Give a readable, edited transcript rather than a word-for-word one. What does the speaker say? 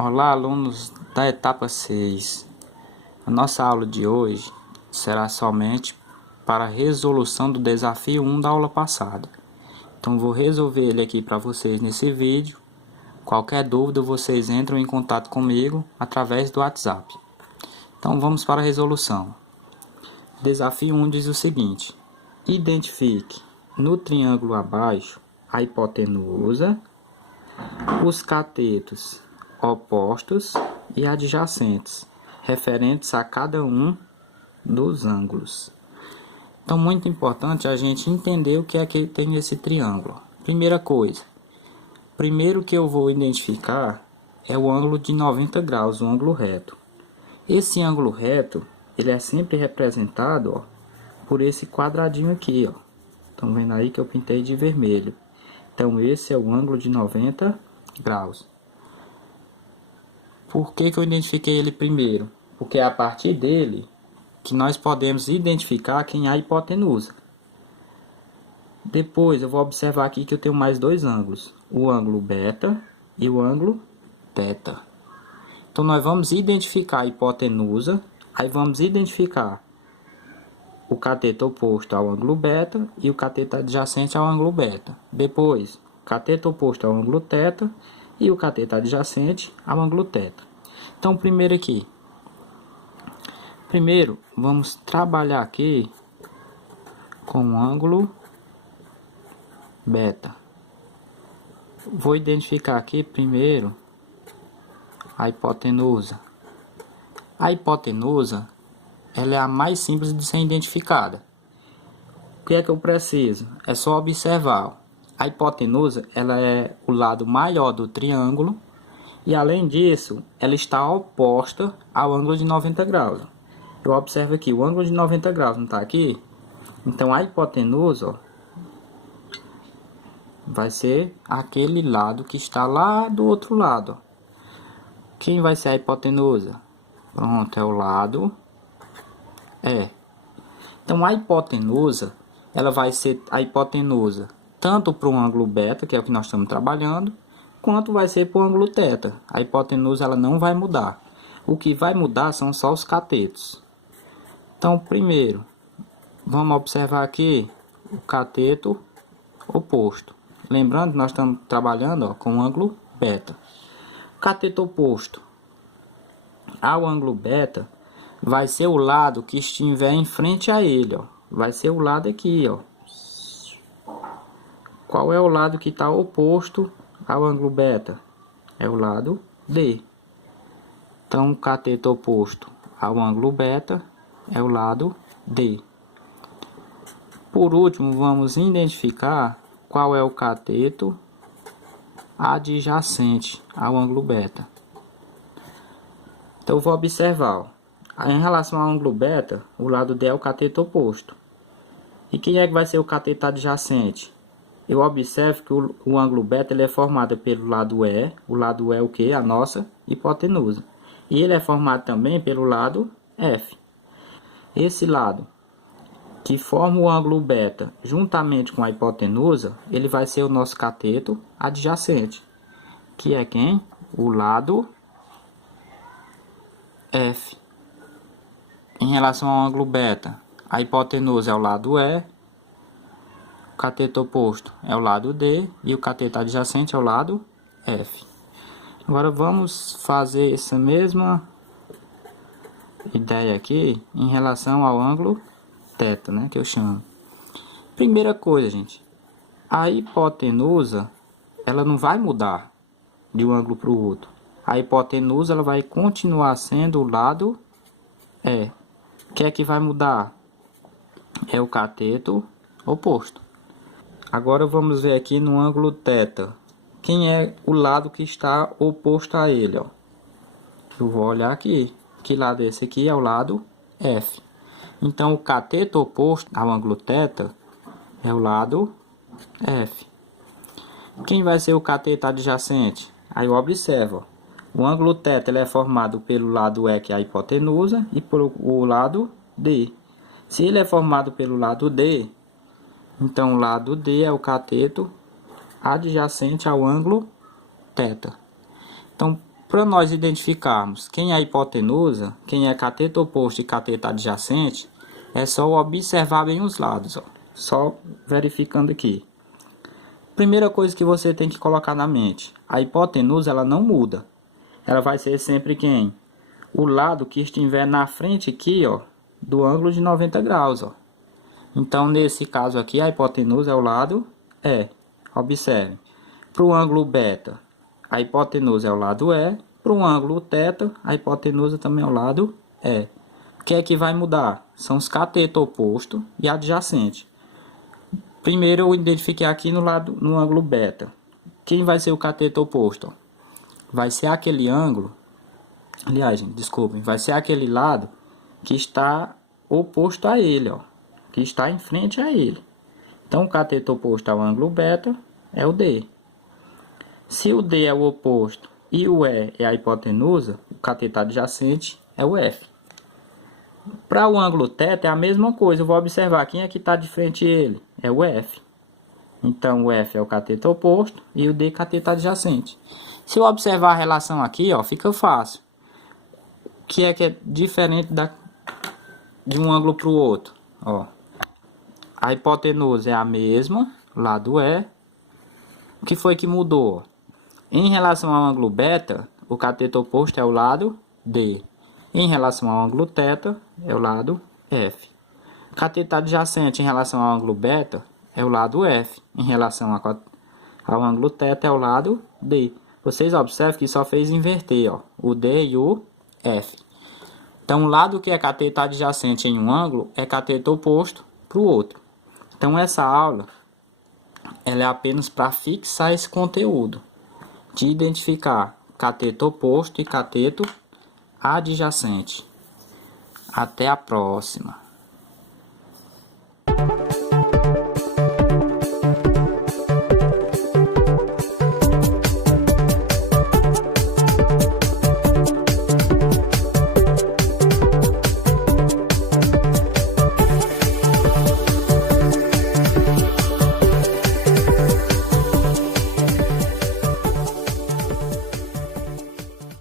Olá, alunos da etapa 6. A nossa aula de hoje será somente para a resolução do desafio 1 da aula passada. Então, vou resolver ele aqui para vocês nesse vídeo. Qualquer dúvida, vocês entram em contato comigo através do WhatsApp. Então, vamos para a resolução. Desafio 1 diz o seguinte: identifique no triângulo abaixo a hipotenusa, os catetos opostos e adjacentes, referentes a cada um dos ângulos. Então, muito importante a gente entender o que é que tem esse triângulo. Primeira coisa, primeiro que eu vou identificar é o ângulo de 90 graus, o ângulo reto. Esse ângulo reto, ele é sempre representado, ó, por esse quadradinho aqui, ó. Estão vendo aí que eu pintei de vermelho. Então, esse é o ângulo de 90 graus. Por que eu identifiquei ele primeiro? Porque é a partir dele que nós podemos identificar quem é a hipotenusa. Depois eu vou observar aqui que eu tenho mais dois ângulos, o ângulo beta e o ângulo teta. Então nós vamos identificar a hipotenusa, aí vamos identificar o cateto oposto ao ângulo beta e o cateto adjacente ao ângulo beta. Depois, o cateto oposto ao ângulo teta e o cateto adjacente ao ângulo teta. Então, primeiro vamos trabalhar aqui com o ângulo beta. Vou identificar aqui primeiro a hipotenusa. A hipotenusa, ela é a mais simples de ser identificada. O que é que eu preciso? É só observar. A hipotenusa, ela é o lado maior do triângulo. E além disso, ela está oposta ao ângulo de 90 graus. Eu observo aqui, o ângulo de 90 graus não está aqui? Então a hipotenusa, ó, vai ser aquele lado que está lá do outro lado. Quem vai ser a hipotenusa? Pronto, é o lado E. Então a hipotenusa, ela vai ser a hipotenusa tanto para o ângulo beta, que é o que nós estamos trabalhando, quanto vai ser para o ângulo teta. A hipotenusa ela não vai mudar. O que vai mudar são só os catetos. Então, primeiro, vamos observar aqui o cateto oposto. Lembrando que nós estamos trabalhando, ó, com o ângulo beta. O cateto oposto ao ângulo beta vai ser o lado que estiver em frente a ele, ó. Vai ser o lado aqui, ó. Qual é o lado que está oposto ao ângulo beta? É o lado D. Então, o cateto oposto ao ângulo beta é o lado D. Por último, vamos identificar qual é o cateto adjacente ao ângulo beta. Então, eu vou observar, ó. Em relação ao ângulo beta, o lado D é o cateto oposto. E quem é que vai ser o cateto adjacente? Eu observo que o ângulo beta ele é formado pelo lado E. O lado E é o que? A nossa hipotenusa. E ele é formado também pelo lado F. Esse lado que forma o ângulo beta juntamente com a hipotenusa, ele vai ser o nosso cateto adjacente. Que é quem? O lado F. Em relação ao ângulo beta, a hipotenusa é o lado E. O cateto oposto é o lado D e o cateto adjacente é o lado F. Agora vamos fazer essa mesma ideia aqui em relação ao ângulo teta, né, que eu chamo. Primeira coisa, gente, a hipotenusa ela não vai mudar de um ângulo para o outro. A hipotenusa ela vai continuar sendo o lado E. O que é que vai mudar? É o cateto oposto. Agora vamos ver aqui no ângulo teta. Quem é o lado que está oposto a ele, ó? Eu vou olhar aqui. Que lado é esse aqui? É o lado F. Então, o cateto oposto ao ângulo teta é o lado F. Quem vai ser o cateto adjacente? Aí eu observo, ó. O ângulo teta ele é formado pelo lado E, que é a hipotenusa, e por o lado D. Se ele é formado pelo lado D, então o lado D é o cateto adjacente ao ângulo teta. Então, Para nós identificarmos quem é a hipotenusa, quem é cateto oposto e cateto adjacente, é só observar bem os lados, ó. Só verificando aqui. Primeira coisa que você tem que colocar na mente, a hipotenusa ela não muda. Ela vai ser sempre quem? O lado que estiver na frente aqui, ó, do ângulo de 90 graus, ó. Então, nesse caso aqui, a hipotenusa é o lado E. Observe. Para o ângulo beta, a hipotenusa é o lado E. Para o ângulo θ, a hipotenusa também é o lado E. O que é que vai mudar? São os catetos oposto e adjacente. Primeiro eu identifiquei aqui no ângulo beta. Quem vai ser o cateto oposto? Vai ser aquele ângulo, aliás, gente, desculpem, vai ser aquele lado que está oposto a ele, ó, que está em frente a ele. Então, o cateto oposto ao ângulo beta é o D. Se o D é o oposto e o E é a hipotenusa, o cateto adjacente é o F. Para o ângulo θ é a mesma coisa, eu vou observar quem é que está de frente a ele, é o F. Então, o F é o cateto oposto e o D cateto adjacente. Se eu observar a relação aqui, ó, fica fácil. O que é diferente de um ângulo para o outro? Ó, a hipotenusa é a mesma, lado E. O que foi que mudou? Em relação ao ângulo beta, o cateto oposto é o lado D. Em relação ao ângulo θ, é o lado F. O cateto adjacente em relação ao ângulo beta é o lado F. Em relação ao ângulo θ é o lado D. Vocês observam que só fez inverter, ó, o D e o F. Então, o lado que é cateto adjacente em um ângulo é cateto oposto para o outro. Então, essa aula ela é apenas para fixar esse conteúdo de identificar cateto oposto e cateto adjacente. Até a próxima.